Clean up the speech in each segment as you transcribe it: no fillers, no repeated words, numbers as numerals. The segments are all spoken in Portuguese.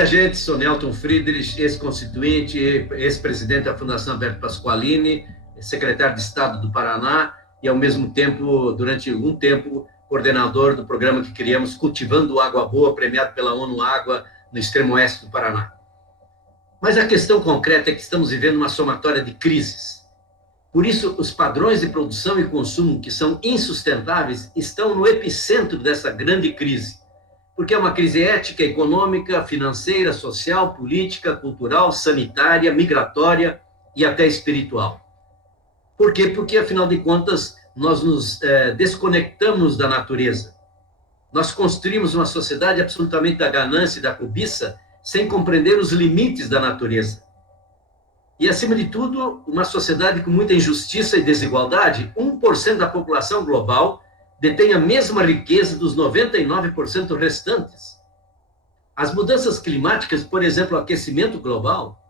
Minha gente, sou Nelton Friedrich, ex-constituinte, ex-presidente da Fundação Alberto Pasqualini, secretário de Estado do Paraná e, ao mesmo tempo, durante algum tempo, coordenador do programa que criamos, Cultivando Água Boa, premiado pela ONU Água, no extremo oeste do Paraná. Mas a questão concreta é que estamos vivendo uma somatória de crises. Por isso, os padrões de produção e consumo que são insustentáveis estão no epicentro dessa grande crise. Porque é uma crise ética, econômica, financeira, social, política, cultural, sanitária, migratória e até espiritual. Por quê? Porque, afinal de contas, nós nos desconectamos da natureza. Nós construímos uma sociedade absolutamente da ganância e da cobiça, sem compreender os limites da natureza. E, acima de tudo, uma sociedade com muita injustiça e desigualdade. 1% da população global detém a mesma riqueza dos 99% restantes. As mudanças climáticas, por exemplo, o aquecimento global,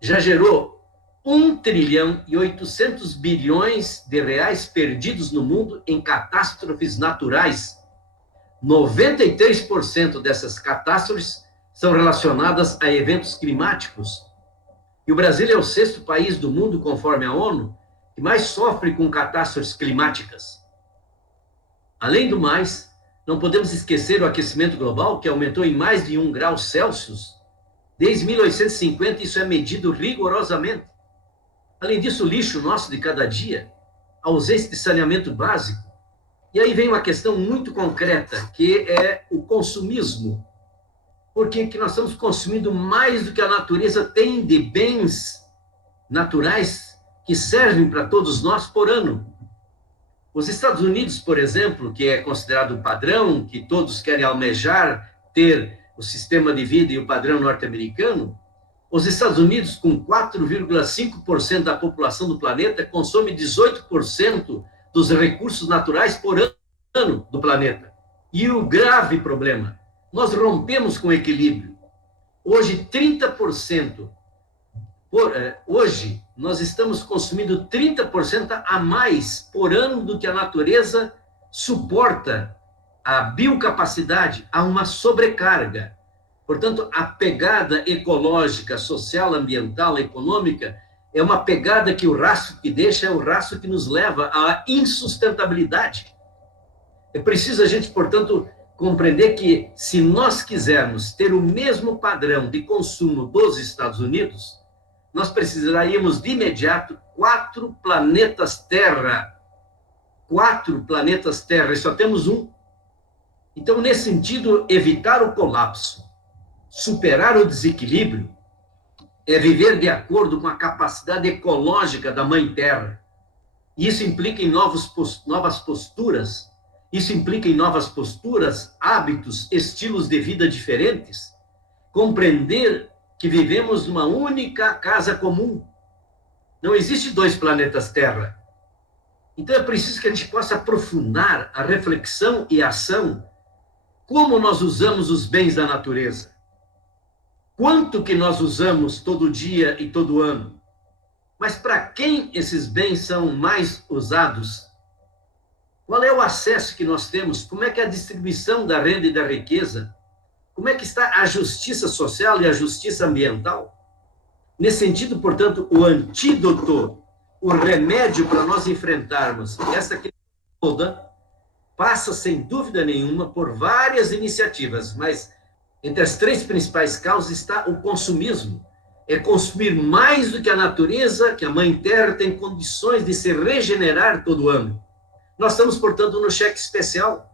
já gerou 1 trilhão e 800 bilhões de reais perdidos no mundo em catástrofes naturais. 93% dessas catástrofes são relacionadas a eventos climáticos. E o Brasil é o 6º país do mundo, conforme a ONU, que mais sofre com catástrofes climáticas. Além do mais, não podemos esquecer o aquecimento global, que aumentou em mais de 1 grau Celsius. Desde 1850, isso é medido rigorosamente. Além disso, o lixo nosso de cada dia, a ausência de saneamento básico. E aí vem uma questão muito concreta, que é o consumismo. Porque que nós estamos consumindo mais do que a natureza tem de bens naturais que servem para todos nós por ano. Os Estados Unidos, por exemplo, que é considerado o padrão, que todos querem almejar ter o sistema de vida e o padrão norte-americano, os Estados Unidos, com 4,5% da população do planeta, consome 18% dos recursos naturais por ano do planeta. E o grave problema, nós rompemos com o equilíbrio. Hoje, 30%. Hoje, nós estamos consumindo 30% a mais por ano do que a natureza suporta. A biocapacidade, há uma sobrecarga. Portanto, a pegada ecológica, social, ambiental, econômica, é uma pegada que o rastro que deixa é o rastro que nos leva à insustentabilidade. É preciso a gente, portanto, compreender que, se nós quisermos ter o mesmo padrão de consumo dos Estados Unidos, nós precisaríamos, de imediato, 4 planetas Terra. 4 planetas Terra, e só temos um. Então, nesse sentido, evitar o colapso, superar o desequilíbrio, é viver de acordo com a capacidade ecológica da Mãe Terra. Isso implica em novas posturas, hábitos, estilos de vida diferentes, compreender que vivemos numa única casa comum. Não existe 2 planetas Terra. Então é preciso que a gente possa aprofundar a reflexão e a ação, como nós usamos os bens da natureza. Quanto que nós usamos todo dia e todo ano? Mas para quem esses bens são mais usados? Qual é o acesso que nós temos? Como é que é a distribuição da renda e da riqueza? Como é que está a justiça social e a justiça ambiental? Nesse sentido, portanto, o antídoto, o remédio para nós enfrentarmos essa questão toda, passa, sem dúvida nenhuma, por várias iniciativas, mas entre as 3 principais causas está o consumismo. É consumir mais do que a natureza, que a Mãe Terra tem condições de se regenerar todo ano. Nós estamos, portanto, no cheque especial,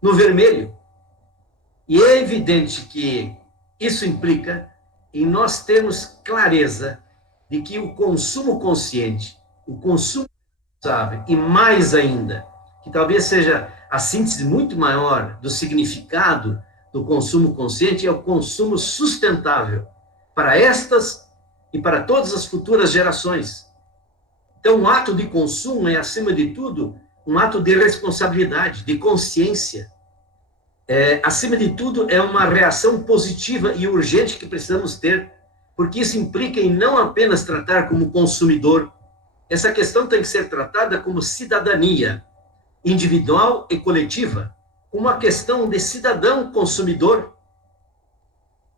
no vermelho. E é evidente que isso implica em nós termos clareza de que o consumo consciente, o consumo responsável, e mais ainda, que talvez seja a síntese muito maior do significado do consumo consciente, é o consumo sustentável para estas e para todas as futuras gerações. Então, o ato de consumo é, acima de tudo, um ato de responsabilidade, de consciência. Acima de tudo, é uma reação positiva e urgente que precisamos ter, porque isso implica em não apenas tratar como consumidor. Essa questão tem que ser tratada como cidadania individual e coletiva, como uma questão de cidadão consumidor.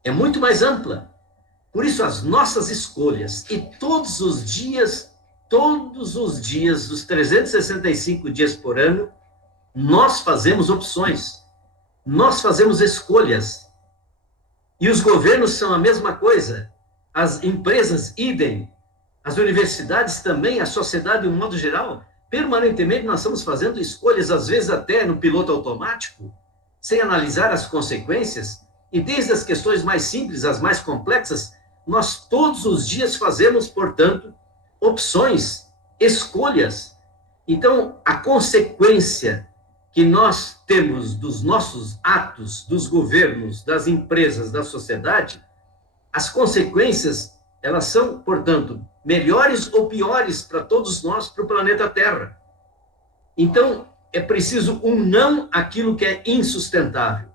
é muito mais ampla. Por isso, as nossas escolhas, e todos os dias, dos 365 dias por ano, nós fazemos opções, nós fazemos escolhas. E os governos são a mesma coisa, as empresas, idem, as universidades também, a sociedade, de um modo geral, permanentemente nós estamos fazendo escolhas, às vezes até no piloto automático, sem analisar as consequências, e desde as questões mais simples às mais complexas, nós todos os dias fazemos, portanto, opções, escolhas. Então, a consequência que nós temos dos nossos atos, dos governos, das empresas, da sociedade, as consequências, elas são, portanto, melhores ou piores para todos nós, para o planeta Terra. Então, é preciso um não àquilo que é insustentável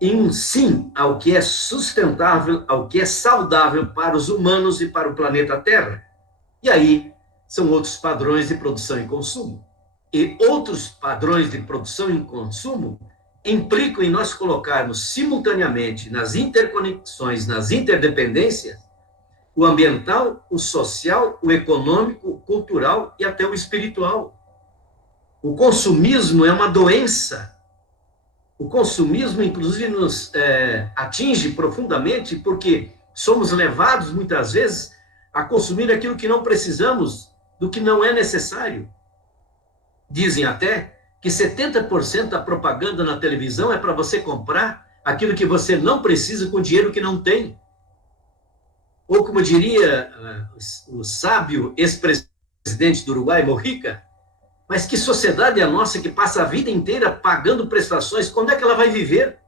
e um sim ao que é sustentável, ao que é saudável para os humanos e para o planeta Terra. E aí são outros padrões de produção e consumo. E outros padrões de produção e consumo implicam em nós colocarmos simultaneamente nas interconexões, nas interdependências, o ambiental, o social, o econômico, o cultural e até o espiritual. O consumismo é uma doença. O consumismo, inclusive, nos atinge profundamente porque somos levados, muitas vezes, a consumir aquilo que não precisamos, do que não é necessário. Dizem até que 70% da propaganda na televisão é para você comprar aquilo que você não precisa com dinheiro que não tem. Ou, como diria o sábio ex-presidente do Uruguai, Mujica, mas que sociedade é a nossa que passa a vida inteira pagando prestações? Quando é que ela vai viver?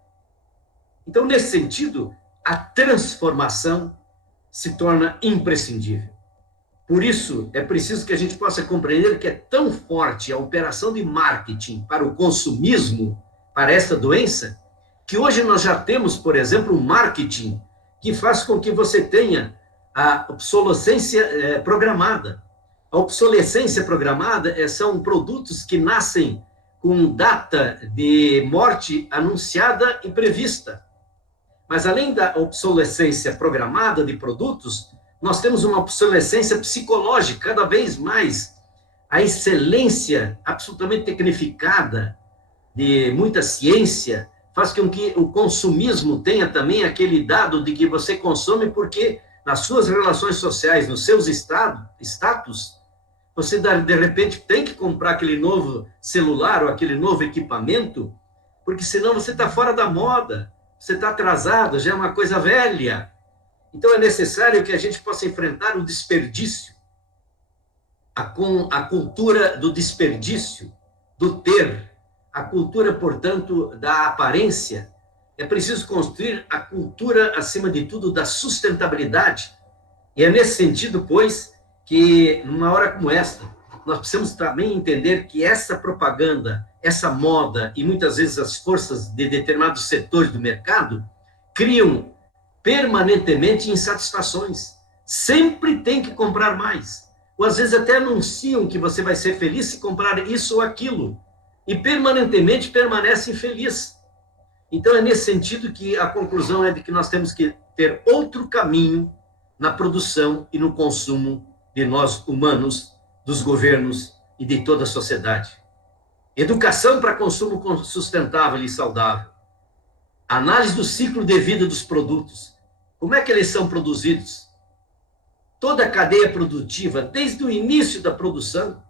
Então, nesse sentido, a transformação se torna imprescindível. Por isso, é preciso que a gente possa compreender que é tão forte a operação de marketing para o consumismo, para esta doença, que hoje nós já temos, por exemplo, um marketing que faz com que você tenha a obsolescência programada. A obsolescência programada são produtos que nascem com data de morte anunciada e prevista. Mas, além da obsolescência programada de produtos, nós temos uma obsolescência psicológica cada vez mais. A excelência absolutamente tecnificada de muita ciência faz com que o consumismo tenha também aquele dado de que você consome porque nas suas relações sociais, nos seus status, você de repente tem que comprar aquele novo celular ou aquele novo equipamento, porque senão você está fora da moda, você está atrasado, já é uma coisa velha. Então é necessário que a gente possa enfrentar o desperdício, a cultura do desperdício, do ter, a cultura, portanto, da aparência. É preciso construir a cultura, acima de tudo, da sustentabilidade. E é nesse sentido, pois, que numa hora como esta, nós precisamos também entender que essa propaganda, essa moda e muitas vezes as forças de determinados setores do mercado criam permanentemente insatisfações. Sempre tem que comprar mais. Ou às vezes até anunciam que você vai ser feliz se comprar isso ou aquilo. E permanentemente permanece infeliz. Então é nesse sentido que a conclusão é de que nós temos que ter outro caminho na produção e no consumo de nós humanos, dos governos e de toda a sociedade. Educação para consumo sustentável e saudável. Análise do ciclo de vida dos produtos. Como é que eles são produzidos? Toda a cadeia produtiva, desde o início da produção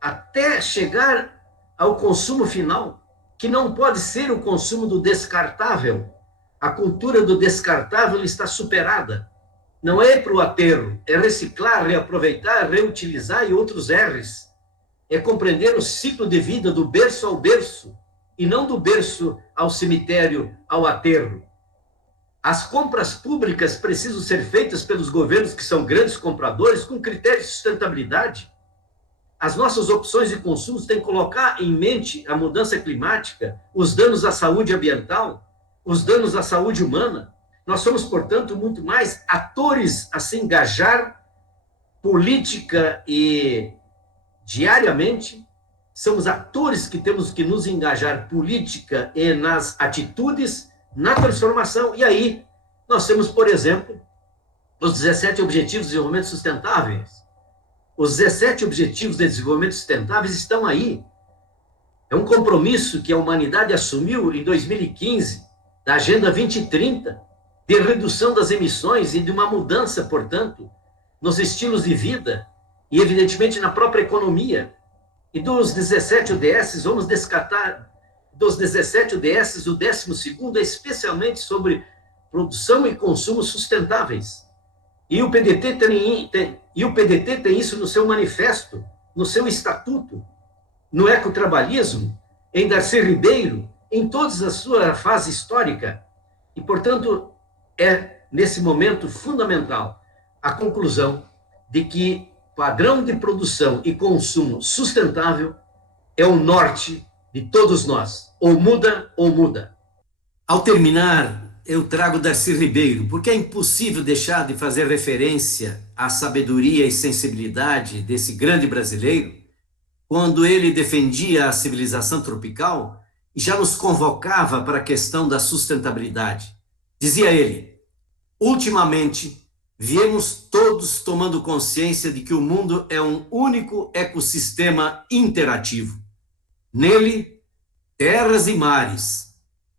até chegar ao consumo final, que não pode ser o consumo do descartável. A cultura do descartável está superada. Não é para o aterro, é reciclar, reaproveitar, reutilizar e outros R's. É compreender o ciclo de vida do berço ao berço, e não do berço ao cemitério, ao aterro. As compras públicas precisam ser feitas pelos governos, que são grandes compradores, com critérios de sustentabilidade. As nossas opções de consumo têm que colocar em mente a mudança climática, os danos à saúde ambiental, os danos à saúde humana. Nós somos, portanto, muito mais atores a se engajar política e diariamente. Somos atores que temos que nos engajar política e nas atitudes, na transformação. E aí Nós temos, por exemplo, os 17 Objetivos de Desenvolvimento Sustentáveis. Os 17 Objetivos de Desenvolvimento Sustentáveis estão aí. É um compromisso que a humanidade assumiu em 2015, da Agenda 2030, de redução das emissões e de uma mudança, portanto, nos estilos de vida e, evidentemente, na própria economia. E dos 17 ODS, vamos descartar, dos 17 ODS, o 12º é especialmente sobre produção e consumo sustentáveis. E o PDT tem isso no seu manifesto, no seu estatuto, no ecotrabalhismo, em Darcy Ribeiro, em toda a sua fase histórica. E, portanto, é, nesse momento, fundamental a conclusão de que padrão de produção e consumo sustentável é o norte de todos nós. Ou muda, ou muda. Ao terminar, eu trago Darcy Ribeiro, porque é impossível deixar de fazer referência à sabedoria e sensibilidade desse grande brasileiro, quando ele defendia a civilização tropical e já nos convocava para a questão da sustentabilidade. Dizia ele: ultimamente, viemos todos tomando consciência de que o mundo é um único ecossistema interativo. Nele, terras e mares,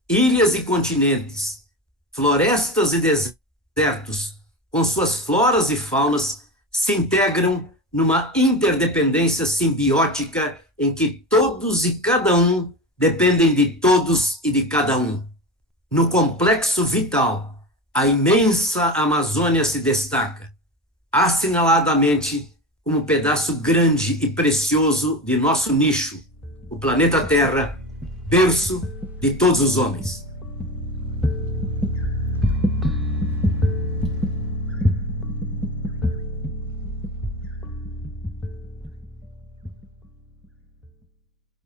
ilhas e continentes, florestas e desertos, com suas floras e faunas, se integram numa interdependência simbiótica em que todos e cada um dependem de todos e de cada um. No complexo vital, a imensa Amazônia se destaca, assinaladamente como um pedaço grande e precioso de nosso nicho, o planeta Terra, berço de todos os homens.